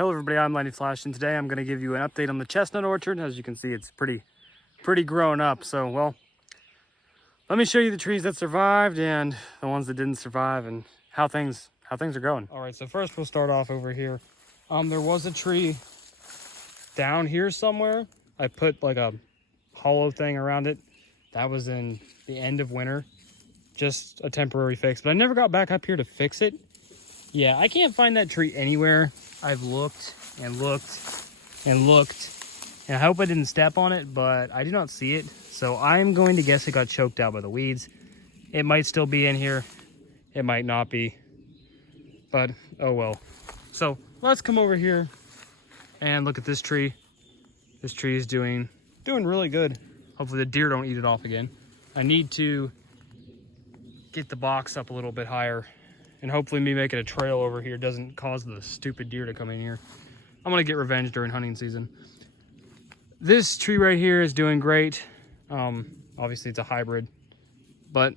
Hello everybody, I'm Lightning Flash, and today I'm going to give you an update on the chestnut orchard. As you can see, it's pretty grown up. So, well, let me show you the trees that survived and the ones that didn't survive and how things are going. All right, so first we'll start off over here. There was a tree down here somewhere. I put like a hollow thing around it. That was in the end of winter. Just a temporary fix, but I never got back up here to fix it. Yeah, I can't find that tree anywhere. I've looked and looked and looked, and I hope I didn't step on it, but I do not see it. So I'm going to guess it got choked out by the weeds. It might still be in here. It might not be, but oh well. So let's come over here and look at this tree. This tree is doing really good. Hopefully the deer don't eat it off again. I need to get the box up a little bit higher, and hopefully me making a trail over here doesn't cause the stupid deer to come in here. I'm gonna get revenge during hunting season. This tree right here is doing great. Obviously it's a hybrid, but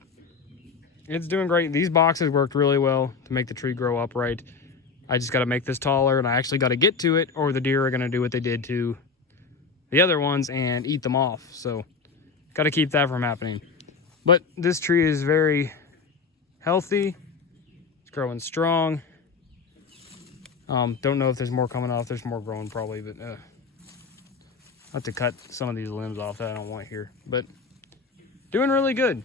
it's doing great. These boxes worked really well to make the tree grow upright. I just gotta make this taller, and I actually gotta get to it, or the deer are gonna do what they did to the other ones and eat them off. So gotta keep that from happening. But this tree is very healthy. It's growing strong. Don't know if there's more coming off. There's more growing probably, but I'll have to cut some of these limbs off that I don't want here. But doing really good.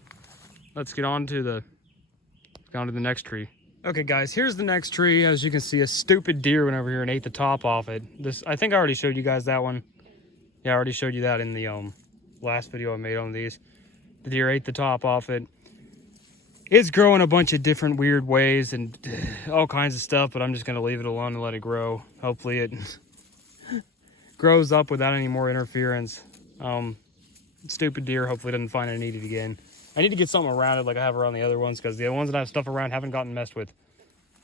Let's get on to the next tree. Okay guys, here's the next tree. As you can see, a stupid deer went over here and ate the top off it. I think I already showed you guys that one. Yeah, I already showed you that in the last video I made on these. The deer ate the top off it. It's growing a bunch of different weird ways and all kinds of stuff, but I'm just gonna leave it alone and let it grow. Hopefully it grows up without any more interference. Stupid deer hopefully doesn't find it and eat it again. I need to get something around it like I have around the other ones, because the other ones that I have stuff around haven't gotten messed with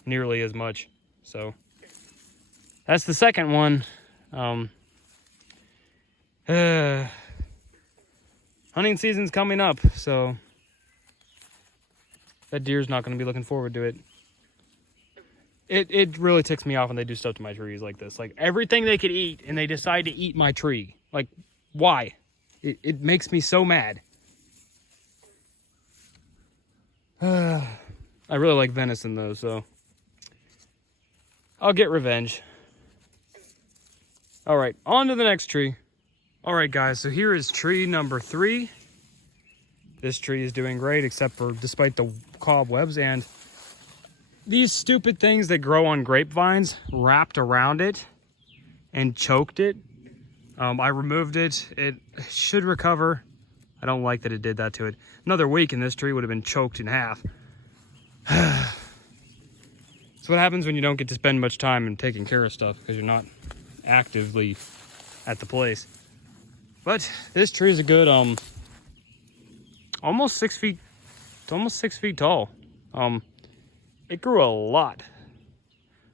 nearly as much. So that's the second one. Hunting season's coming up, so that deer's not going to be looking forward to it. It really ticks me off when they do stuff to my trees like this. Like, everything they could eat, and they decide to eat my tree. Like, why? It makes me so mad. I really like venison, though, so I'll get revenge. All right, on to the next tree. All right, guys, so here is tree number 3. This tree is doing great, except for despite the cobwebs and these stupid things that grow on grapevines wrapped around it and choked it. I removed it. It should recover. I don't like that it did that to it. Another week and this tree would have been choked in half. That's what happens when you don't get to spend much time in taking care of stuff, because you're not actively at the place. But this tree is a good almost 6 feet. It's almost 6 feet tall. It grew a lot.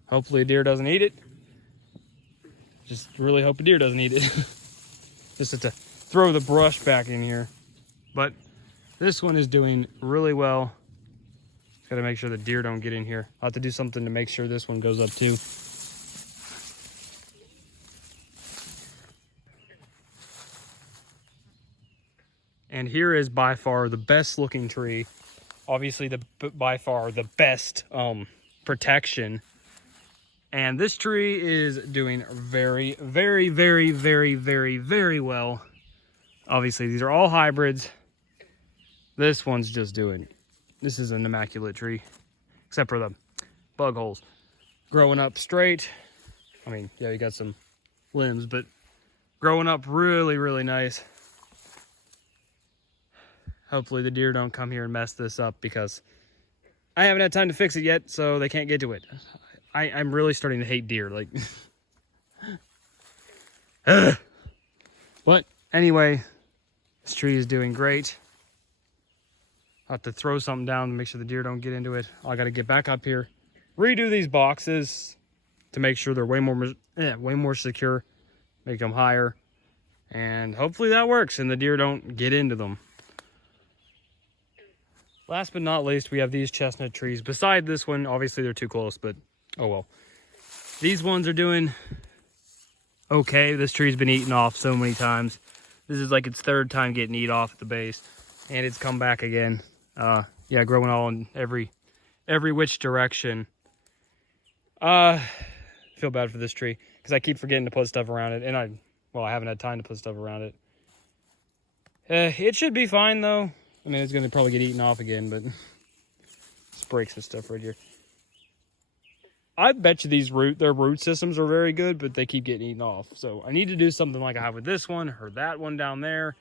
Hopefully a deer doesn't eat it. Just really hope a deer doesn't eat it. Just have to throw the brush back in here. But this one is doing really well. Gotta make sure the deer don't get in here. I'll have to do something to make sure this one goes up too. And here is by far the best looking tree. Obviously by far the best protection. And this tree is doing very, very, very, very, very, very well. Obviously these are all hybrids. This one's just doing, this is an immaculate tree, except for the bug holes. Growing up straight. I mean, yeah, you got some limbs, but growing up really, really nice. Hopefully the deer don't come here and mess this up, because I haven't had time to fix it yet, so they can't get to it. I'm really starting to hate deer. Like, but anyway, this tree is doing great. I'll have to throw something down to make sure the deer don't get into it. I got to get back up here, redo these boxes to make sure they're way more secure, make them higher, and hopefully that works and the deer don't get into them. Last but not least, we have these chestnut trees. Beside this one, obviously they're too close, but oh well. These ones are doing okay. This tree's been eaten off so many times. This is like its third time getting eat off at the base, and it's come back again. Yeah, growing all in every which direction. Feel bad for this tree because I keep forgetting to put stuff around it, and I haven't had time to put stuff around it. It should be fine though. I mean, it's gonna probably get eaten off again, but let's break some stuff right here. I bet you their root systems are very good, but they keep getting eaten off. So I need to do something like I have with this one or that one down there.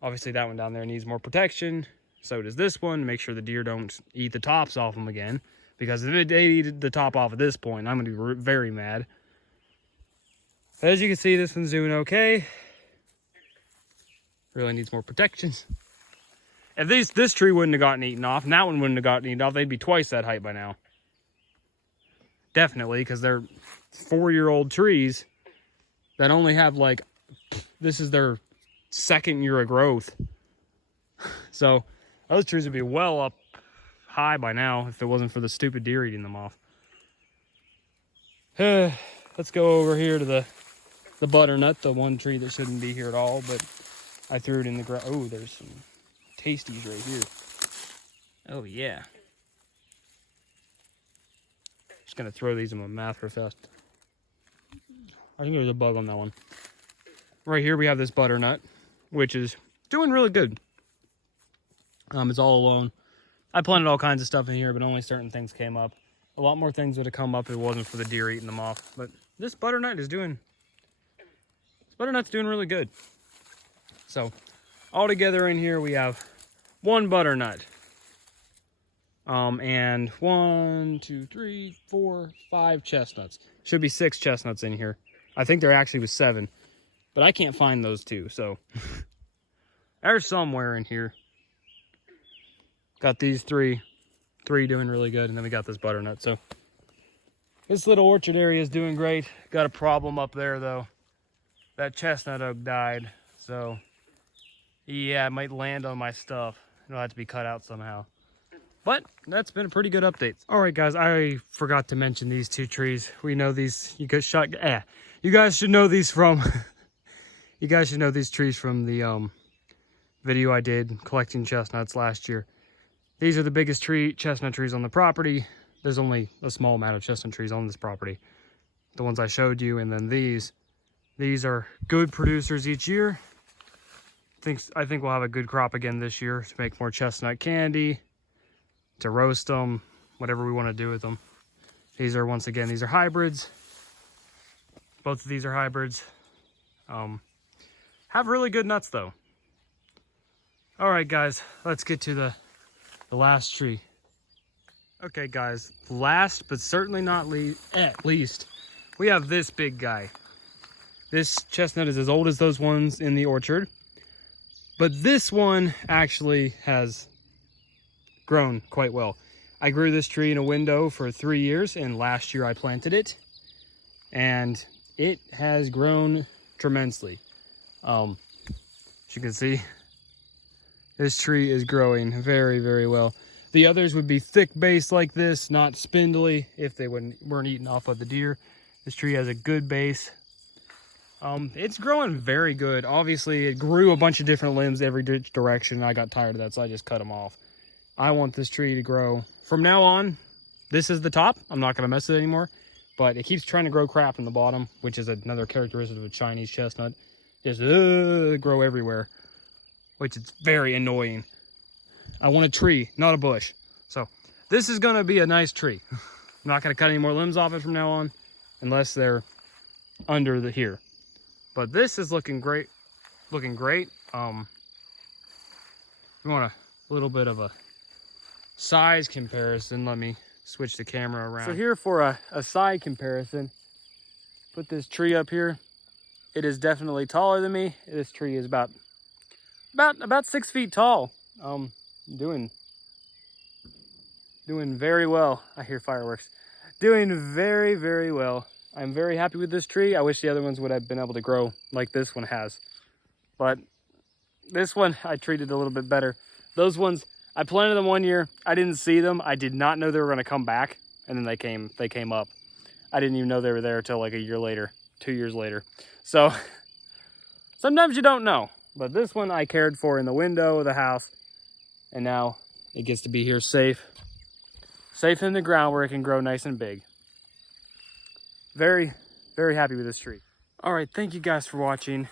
Obviously that one down there needs more protection. So does this one. Make sure the deer don't eat the tops off them again. Because if they eat the top off at this point, I'm going to be very mad. As you can see, this one's doing okay. Really needs more protection. If this tree wouldn't have gotten eaten off, and that one wouldn't have gotten eaten off, they'd be twice that height by now. Definitely, because they're 4-year-old trees that only have this is their 2nd year of growth. So those trees would be well up high by now if it wasn't for the stupid deer eating them off. Let's go over here to the butternut, the one tree that shouldn't be here at all, but I threw it in the ground. Oh, there's some tasties right here. Oh yeah. Just gonna throw these in my mouth real fast. I think there's a bug on that one. Right here we have this butternut, which is doing really good. It's all alone. I planted all kinds of stuff in here, but only certain things came up. A lot more things would have come up if it wasn't for the deer eating them off. But this butternut's doing really good. So all together in here we have 1 butternut. And 1, 2, 3, 4, 5 chestnuts. Should be 6 chestnuts in here. I think there actually was 7, but I can't find those 2. So they're somewhere in here. Got these three doing really good, and then we got this butternut. So this little orchard area is doing great. Got a problem up there though. That chestnut oak died, so yeah, it might land on my stuff. It'll have to be cut out somehow. But that's been a pretty good update. All right, guys, I forgot to mention these 2 trees. We know these. You guys should know these from. You guys should know these trees from the video I did collecting chestnuts last year. These are the biggest chestnut trees on the property. There's only a small amount of chestnut trees on this property. The ones I showed you, and then these are good producers each year. I think we'll have a good crop again this year to make more chestnut candy, to roast them, whatever we want to do with them. These are, once again, these are hybrids. Both of these are hybrids. Have really good nuts though. All right, guys, let's get to the last tree. Okay, guys, last but certainly not least, we have this big guy. This chestnut is as old as those ones in the orchard, but this one actually has grown quite well. I grew this tree in a window for 3 years, and last year I planted it, and it has grown tremendously. As you can see, this tree is growing very, very well. The others would be thick base like this, not spindly, if they weren't eaten off by the deer. This tree has a good base. It's growing very good. Obviously, it grew a bunch of different limbs every direction. I got tired of that, so I just cut them off. I want this tree to grow. From now on, this is the top. I'm not going to mess with it anymore. But it keeps trying to grow crap in the bottom, which is another characteristic of a Chinese chestnut. Just grow everywhere, which is very annoying. I want a tree, not a bush. So this is going to be a nice tree. I'm not going to cut any more limbs off it from now on, unless they're under here. But this is looking great. Looking great. You want a little bit of a size comparison. Let me switch the camera around. So here for a side comparison, put this tree up here. It is definitely taller than me. This tree is about 6 feet tall. Doing very well. I hear fireworks. Doing very, very well. I'm very happy with this tree. I wish the other ones would have been able to grow like this one has. But this one, I treated a little bit better. Those ones, I planted them 1 year. I didn't see them. I did not know they were going to come back. And then they came up. I didn't even know they were there until like a year later, 2 years later. So sometimes you don't know. But this one I cared for in the window of the house, and now it gets to be here safe in the ground where it can grow nice and big. Very, very happy with this tree. All right, thank you guys for watching.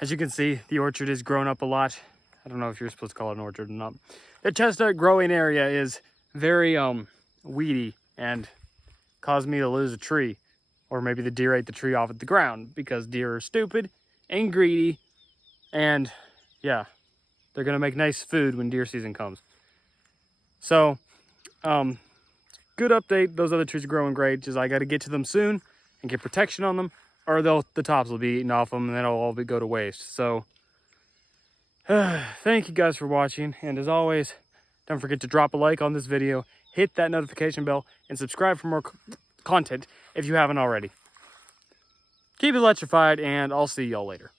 As you can see, the orchard is grown up a lot. I don't know if you're supposed to call it an orchard or not. The chestnut growing area is very weedy and caused me to lose a tree. Or maybe the deer ate the tree off at the ground, because deer are stupid and greedy. And yeah, they're gonna make nice food when deer season comes. So, good update. Those other trees are growing great. Just I got to get to them soon and get protection on them, or the tops will be eaten off them, and then it'll all go to waste. So, thank you guys for watching, and as always, don't forget to drop a like on this video, hit that notification bell, and subscribe for more content if you haven't already. Keep it electrified, and I'll see y'all later.